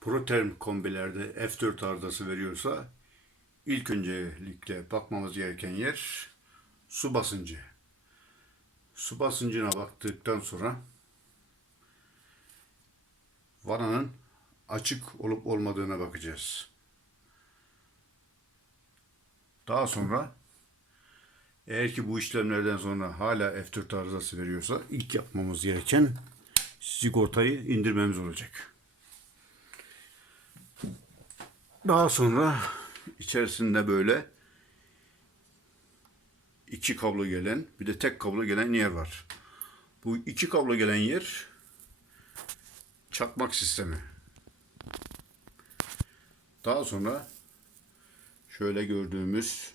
Proterm kombilerde F4 arızası veriyorsa ilk öncelikle bakmamız gereken yer su basıncı. Su basıncına baktıktan sonra vananın açık olup olmadığına bakacağız. Daha sonra eğer ki bu işlemlerden sonra hala F4 arızası veriyorsa ilk yapmamız gereken sigortayı indirmemiz olacak. Daha sonra içerisinde böyle iki kablo gelen bir de tek kablo gelen yer var. Bu iki kablo gelen yer çakmak sistemi. Daha sonra şöyle gördüğümüz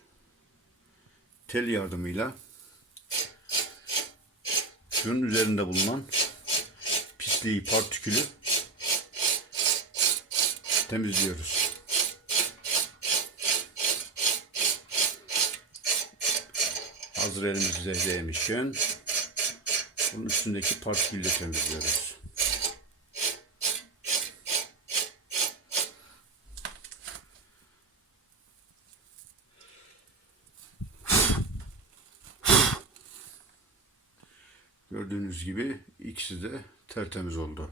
tel yardımıyla şunun üzerinde bulunan pisliği, partikülü temizliyoruz. Hazır elimize değmişken bunun üstündeki partikülü temizliyoruz. Gördüğünüz gibi ikisi de tertemiz oldu.